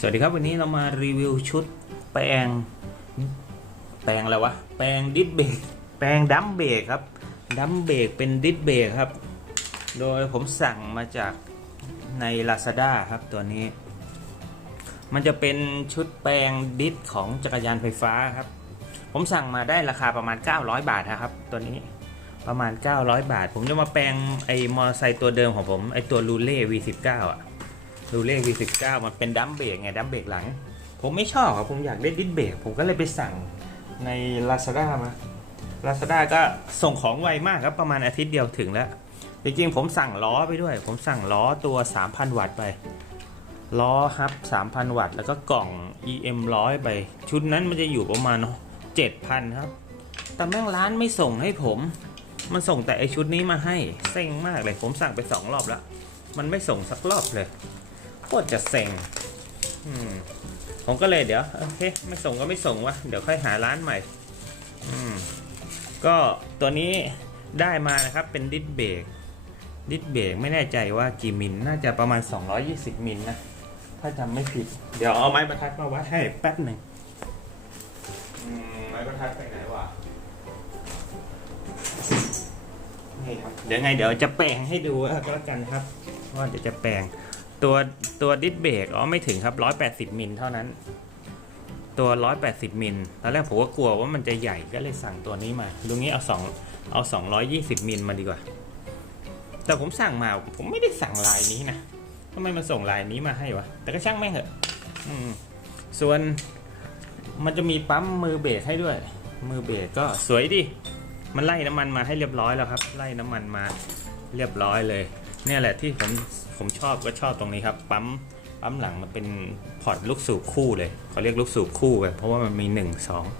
สวัสดีครับวันนี้เรามารีวิวชุดแปลง แปลงอะไรวะ แปลงดิสเบรกแปลงดัมเบรกครับดัมเบรกเป็นดิสเบรกครับ โดยผมสั่งมาจากใน Lazada ครับตัวนี้ มันจะเป็นชุดแปลงดิสของจักรยานไฟฟ้าครับ ผมสั่งมาได้ราคาประมาณ 900 บาทนะครับ ตัวนี้ประมาณ 900 บาท ผมจะมาแปลงไอ้มอเตอร์ไซค์ตัวเดิมของผมไอ้ตัวลูเล่ V19 อะ ดูเลข V19 มันเป็นดัมเบรกไงดัมเบรกหลัง ผมไม่ชอบครับผมอยากได้ดิสเบรกผมก็เลยไปสั่งใน Lazada มา Lazada ก็ส่งของไวมากครับประมาณอาทิตย์เดียวถึงแล้ว จริงๆผมสั่งล้อไปด้วย ผมสั่งล้อตัว 3,000 วัตต์ไป ล้อฮับ 3,000 วัตต์แล้วก็กล่อง EM 100ไป ชุดนั้นมันจะอยู่ประมาณ7,000 ครับ แต่แม่งร้านไม่ส่งให้ผม มันส่งแต่ไอชุดนี้มาให้เซ็งมากเลย ผมสั่งไปสองรอบแล้ว มันไม่ส่งสักรอบเลย โคตรจะเซ็งอืมผมก็เลยเดี๋ยวโอเคไม่ส่งก็ไม่ส่งวะเดี๋ยวค่อยหาร้านใหม่อืมก็ตัวนี้ได้มานะครับเป็นดิสเบรกดิสเบรกไม่แน่ใจว่ากี่มิลน่าจะประมาณ 220 มิลนะ ถ้าจำไม่ผิด เดี๋ยวเอาไม้บรรทัดมาวัดให้แป๊บหนึ่งอืมไม้บรรทัดไปไหนวะนี่ครับเดี๋ยวไงเดี๋ยวจะแปลงให้ดูก็แล้วกันครับ ว่าเดี๋ยวจะแปลง ตัวตัวดิสเบรกอ๋อไม่ถึงครับ 180มิลเท่านั้น ตัว 180มิลตอนแรกผมก็กลัวว่ามันจะใหญ่ก็เลยสั่งตัวนี้มาดูงี้เอา2เอา 220มิลมาดีกว่า แต่ผมสั่งมาผมไม่ได้สั่งลายนี้นะทำไมมันส่งลายนี้มาให้วะแต่ก็ช่างแม่เหอะส่วนมันจะมีปั๊มมือเบรกให้ด้วย มือเบรกก็สวยดิมันไล่น้ำมันมาให้เรียบร้อยแล้วครับ ไล่น้ำมันมาเรียบร้อยเลย เนี่ยแหละที่ผมผมชอบก็ชอบตรงนี้ครับ ปั๊มปั๊มหลังมันเป็นพอร์ตลูกสูบคู่เลยเขาเรียกลูกสูบคู่เลยเพราะว่ามันมี 1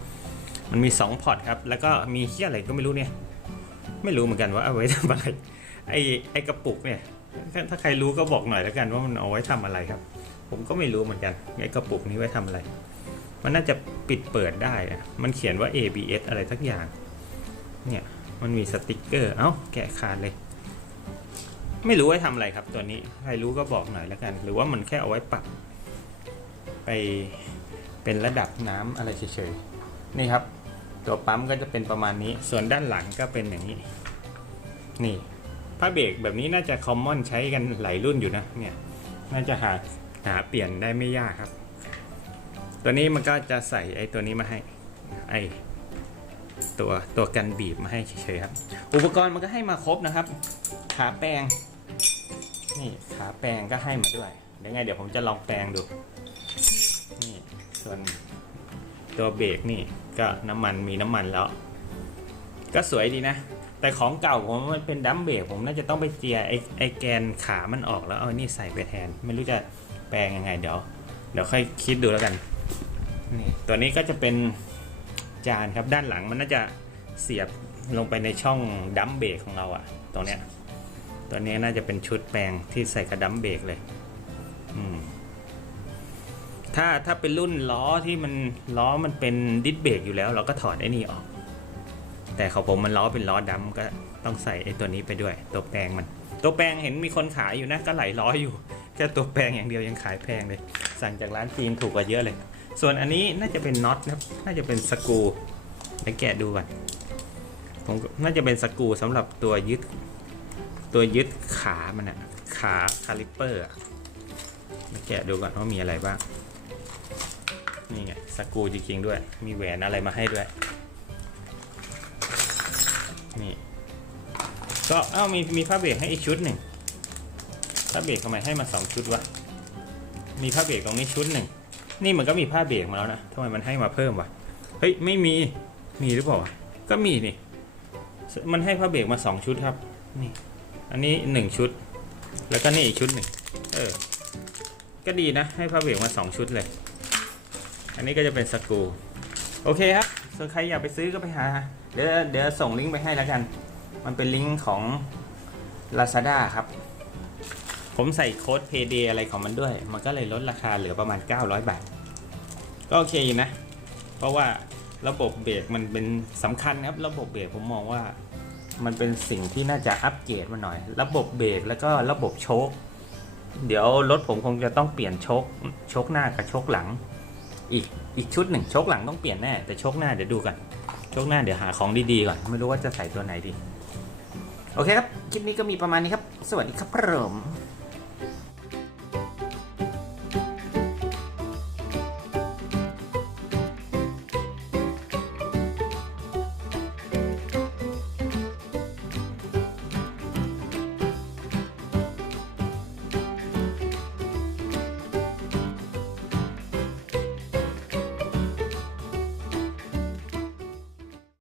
2 มันมี 2 พอร์ตครับ แล้วก็มีเที่ยอะไรก็ไม่รู้เนี่ย ไม่รู้เหมือนกันว่าเอาไว้ทำอะไรไอไอกระปุกเนี่ยถ้าใครรู้ก็บอกหน่อยแล้วกันว่ามันเอาไว้ทำอะไรครับ ผมก็ไม่รู้เหมือนกันไอกระปุกนี้ไว้ทำอะไร มันน่าจะปิดเปิดได้อะมันเขียนว่า ABS อะไรสักอย่าง เนี่ยมันมีสติกเกอร์ เอ้าแกะขาดเลย ไม่รู้ไว้ทำอะไรครับตัวนี้ใครรู้ก็บอกหน่อยแล้วกัน หรือว่ามันแค่เอาไว้ปรับ ไปเป็นระดับน้ำอะไรเฉยๆนี่ครับ ตัวปั๊มก็จะเป็นประมาณนี้ ส่วนด้านหลังก็เป็นอย่างนี้ นี่ผ้าเบรกแบบนี้น่าจะคอมมอนใช้กันหลายรุ่นอยู่นะเนี่ยน่าจะหาหาเปลี่ยนได้ไม่ยากครับ ตัวนี้มันก็จะใส่ไอ้ตัวนี้มาให้ไอ้ตัวตัวกันบีบมาให้เฉยๆครับ อุปกรณ์มันก็ให้มาครบนะครับ ขาแปรง นี่ขาแปรงก็ให้มาด้วยเดี๋ยวไงเดี๋ยวผมจะลองแปรงดู นี่ส่วนตัวเบรกนี่ก็น้ำมันมีน้ำมันแล้ว ก็สวยดีนะ แต่ของเก่าผมมันเป็นดัมเบรกผมน่าจะต้องไปเจียไอไอแกนขามันออกแล้วเอานี่ใส่ไปแทน ไม่รู้จะแปลงยังไงเดี๋ยว เดี๋ยวค่อยคิดดูแล้วกันนี่ตัวนี้ก็จะเป็นจานครับด้านหลังมันน่าจะเสียบลงไปในช่องดัมเบรกของเราอะตรงเนี้ย ตัวนี้น่าจะเป็นชุดแปลงที่ใส่กับดัมเบรกเลย อืมถ้าถ้าเป็นรุ่นล้อที่มันล้อมันเป็นดิสเบรกอยู่แล้ว เราก็ถอดไอ้นี่ออก แต่ของผมมันล้อเป็นล้อดัมก็ต้องใส่ไอ้ตัวนี้ไปด้วย ตัวแปลงมัน ตัวแปลงเห็นมีคนขายอยู่นะก็ไหลล้ออยู่แค่ตัวแปลงอย่างเดียวยังขายแพงเลย สั่งจากร้านจีนถูกกว่าเยอะเลย ส่วนอันนี้น่าจะเป็นน็อตนะน่าจะเป็นสกรูเดี๋ยวแกะดูก่อนผมน่าจะเป็นสกรูสำหรับตัวยึด ตัวยึดขามันอะขาคาลิปเปอร์อะเดี๋ยวแกะดูก่อนว่ามีอะไรบ้าง นี่ไงสกูจริงๆด้วย มีแหวนอะไรมาให้ด้วย นี่ ก็เอ้ามีมีผ้าเบรกให้อีกชุดหนึ่งผ้าเบรกทำไมให้มาสองชุดวะ มีผ้าเบรกตรงนี้ชุดหนึ่ง นี่มันก็มีผ้าเบรกมาแล้วนะทำไมมันให้มาเพิ่มวะ เฮ้ยไม่มี มีหรือเปล่า ก็มีนี่ มันให้ผ้าเบรกมาสองชุดครับ นี่ อันนี้หนึ่งชุด แล้วก็นี่อีกชุดหนึ่งเออ ก็ดีนะ ให้ผ้าเบรกมาสองชุดเลย อันนี้ก็จะเป็นสกรูโอเคครับส่วนใครอยากไปซื้อก็ไปหา เดี๋ยวเดี๋ยวส่งลิงก์ไปให้แล้วกัน มันเป็นลิงก์ของ Lazada ครับ ผมใส่โค้ด Payday อะไรของมันด้วย มันก็เลยลดราคาเหลือประมาณ 900 บาท ก็โอเคนะ เพราะว่าระบบเบรกมันเป็นสำคัญครับ ระบบเบรกผมมองว่า มันเป็นสิ่งที่น่าจะอัปเกรดมาหน่อย ระบบเบรกแล้วก็ระบบโชคเดี๋ยวรถผมคงจะต้องเปลี่ยนโชคโชคหน้ากับโชคหลัง อีกอีกชุดหนึ่งโชคหลังต้องเปลี่ยนแน่แต่โชคหน้าเดี๋ยวดูกันโชคหน้าเดี๋ยวหาของดีๆก่อนไม่รู้ว่าจะใส่ตัวไหนดี โอเคครับ คลิปนี้ก็มีประมาณนี้ครับ สวัสดีครับผม